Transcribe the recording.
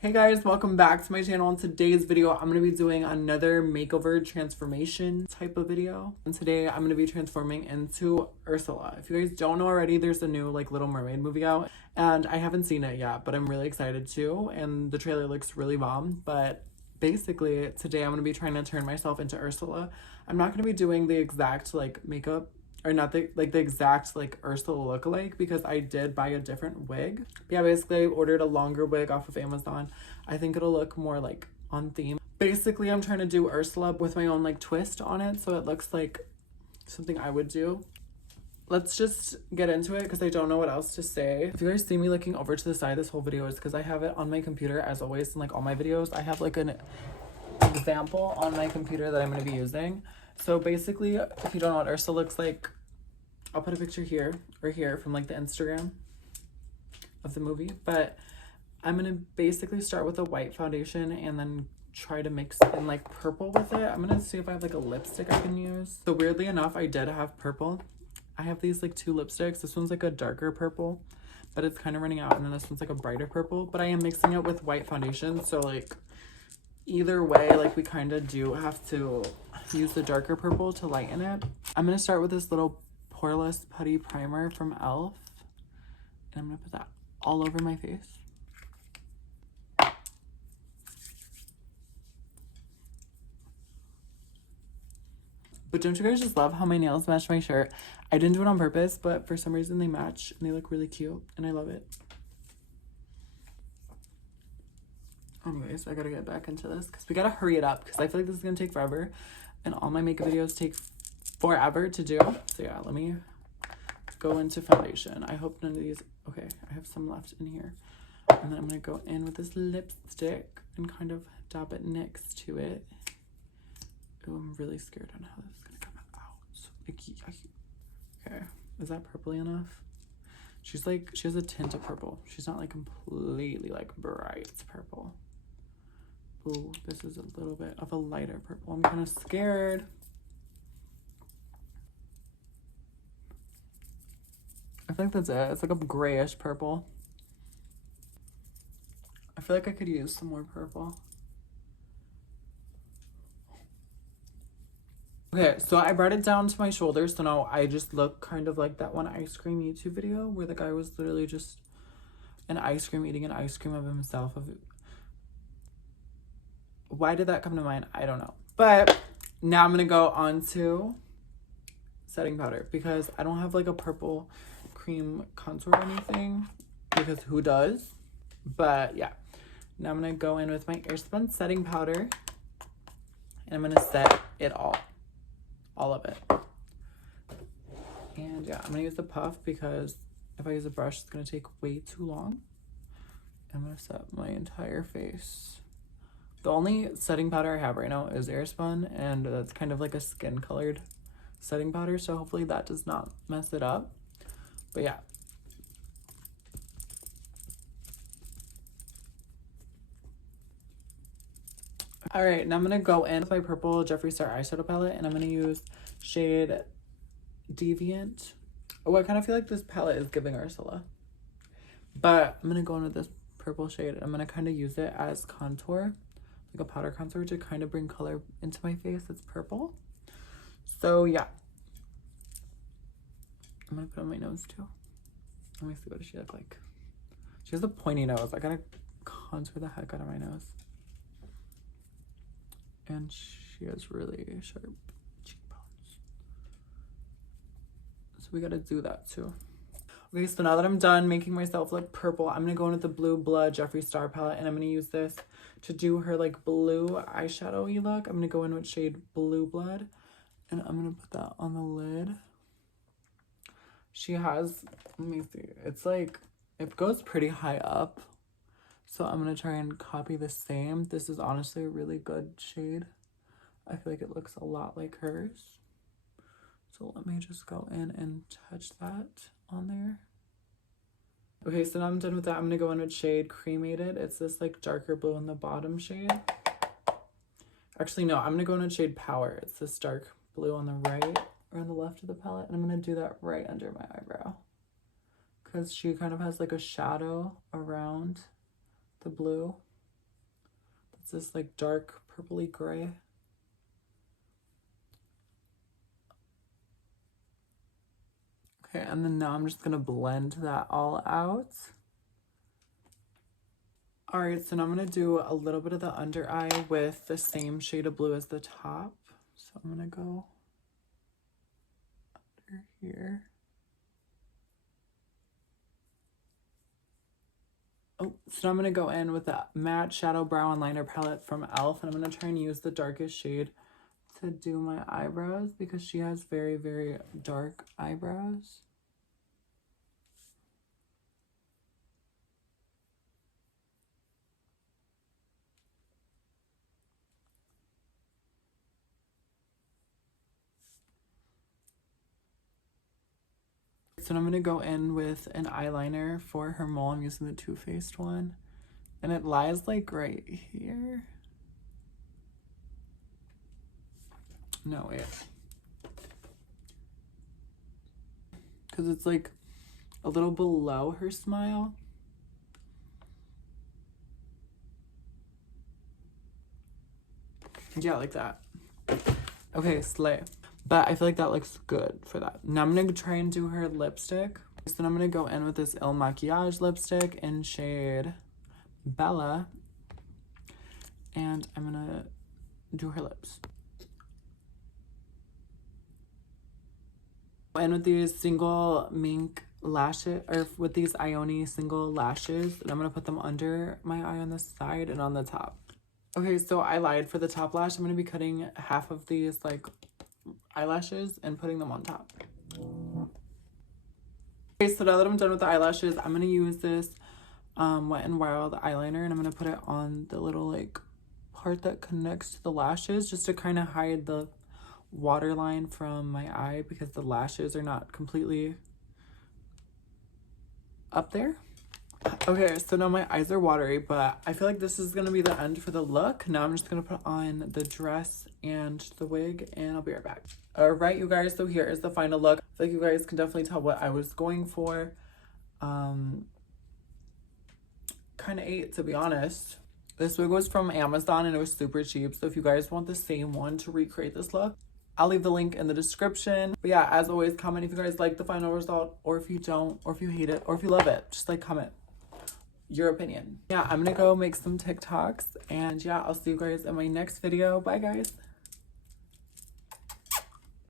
Hey guys, welcome back to my channel. In today's video, I'm going to be doing another makeover transformation type of video. And today I'm going to be transforming into Ursula. If you guys don't know already, there's a new Little Mermaid movie out and I haven't seen it yet, but I'm really excited to. And the trailer looks really bomb. But basically today I'm going to be trying to turn myself into Ursula. I'm not going to be doing the exact makeup or not the exact Ursula lookalike because I did buy a different wig. But yeah, basically I ordered a longer wig off of Amazon. I think it'll look more on theme. Basically, I'm trying to do Ursula with my own twist on it so it looks like something I would do. Let's just get into it because I don't know what else to say. If you guys see me looking over to the side this whole video is because I have it on my computer as always in all my videos. I have an example on my computer that I'm going to be using. So basically, if you don't know what Ursula looks like, I'll put a picture here or here from the Instagram of the movie. But I'm going to basically start with a white foundation and then try to mix in purple with it. I'm going to see if I have a lipstick I can use. So weirdly enough, I did have purple. I have these two lipsticks. This one's a darker purple, but it's kind of running out. And then this one's a brighter purple, but I am mixing it with white foundation. So either way, we kind of do have to use the darker purple to lighten it. I'm going to start with this little Poreless Putty Primer from e.l.f. And I'm going to put that all over my face. But don't you guys just love how my nails match my shirt? I didn't do it on purpose, but for some reason they match and they look really cute and I love it. Anyways, I gotta get back into this because we gotta hurry it up because I feel like this is gonna take forever and all my makeup videos take forever to do. So yeah, let me go into foundation. I hope none of these, okay, I have some left in here. And then I'm gonna go in with this lipstick and kind of dab it next to it. Oh, I'm really scared on how this is gonna come out. Okay, is that purpley enough? She's she has a tint of purple. She's not completely bright purple. Ooh, this is a little bit of a lighter purple. I'm kind of scared. I think that's it. It's a grayish purple. I feel like I could use some more purple. Okay, so I brought it down to my shoulders, so now I just look kind of like that one ice cream YouTube video where the guy was literally just an ice cream eating an ice cream of himself. Why did that come to mind? I don't know. But now I'm gonna go on to setting powder because I don't have a purple cream contour or anything because who does? But yeah, now I'm gonna go in with my Airspun setting powder and I'm gonna set it all of it. And yeah, I'm gonna use the puff because if I use a brush, it's gonna take way too long. I'm gonna set my entire face. The only setting powder I have right now is Airspun, and that's kind of a skin colored setting powder, so hopefully that does not mess it up. But yeah. All right, now I'm gonna go in with my purple Jeffree Star eyeshadow palette and I'm gonna use shade Deviant. Oh, I kind of feel like this palette is giving Ursula. But I'm gonna go in with this purple shade and I'm gonna kind of use it as contour, a powder contour to kind of bring color into my face. It's purple. So yeah. I'm gonna put it on my nose too. Let me see, what does she look like? She has a pointy nose. I gotta contour the heck out of my nose. And she has really sharp cheekbones. So we gotta do that too. Okay, so now that I'm done making myself look purple, I'm gonna go in with the Blue Blood Jeffree Star palette and I'm gonna use this to do her blue eyeshadowy look. I'm gonna go in with shade Blue Blood and I'm gonna put that on the lid. She has, let me see, it's it goes pretty high up. So I'm gonna try and copy the same. This is honestly a really good shade. I feel like it looks a lot like hers. So let me just go in and touch that on there. Okay, so now I'm done with that. I'm gonna go in with shade Cremated. It's this darker blue in the bottom shade. Actually, no, I'm gonna go in with shade Power. It's this dark blue on the right or on the left of the palette. And I'm gonna do that right under my eyebrow. Because she kind of has a shadow around the blue. It's this like dark purpley gray. Okay, and then now I'm just gonna blend that all out. All right, so now I'm gonna do a little bit of the under eye with the same shade of blue as the top. So I'm gonna go under here. Oh, so now I'm gonna go in with the matte shadow brow and liner palette from e.l.f. and I'm gonna try and use the darkest shade to do my eyebrows because she has very, very dark eyebrows. So I'm going to go in with an eyeliner for her mole. I'm using the Too Faced one. And it lies like right here. No, wait. Because it's like a little below her smile. Yeah, like that. Okay, slay. But I feel like that looks good for that. Now I'm going to try and do her lipstick. So then I'm going to go in with this Il Makiage lipstick in shade Bella. And I'm going to do her lips. And with these single mink lashes, or with these Ioni single lashes, and I'm going to put them under my eye on the side and on the top. Okay, so I lied for the top lash. I'm going to be cutting half of these like eyelashes and putting them on top. Okay, so now that I'm done with the eyelashes, I'm going to use this Wet n Wild eyeliner and I'm going to put it on the little like part that connects to the lashes just to kind of hide the waterline from my eye because the lashes are not completely up there. Okay, so now my eyes are watery, but I feel like this is gonna be the end for the look. Now I'm just gonna put on the dress and the wig and I'll be right back. All right, you guys, so here is the final look. I feel like you guys can definitely tell what I was going for. Kind of ate, to be honest. This wig was from Amazon and it was super cheap. So if you guys want the same one to recreate this look, I'll leave the link in the description. But yeah, as always, comment if you guys like the final result or if you don't, or if you hate it, or if you love it. Just like comment your opinion. Yeah, I'm gonna go make some TikToks and yeah, I'll see you guys in my next video. Bye guys.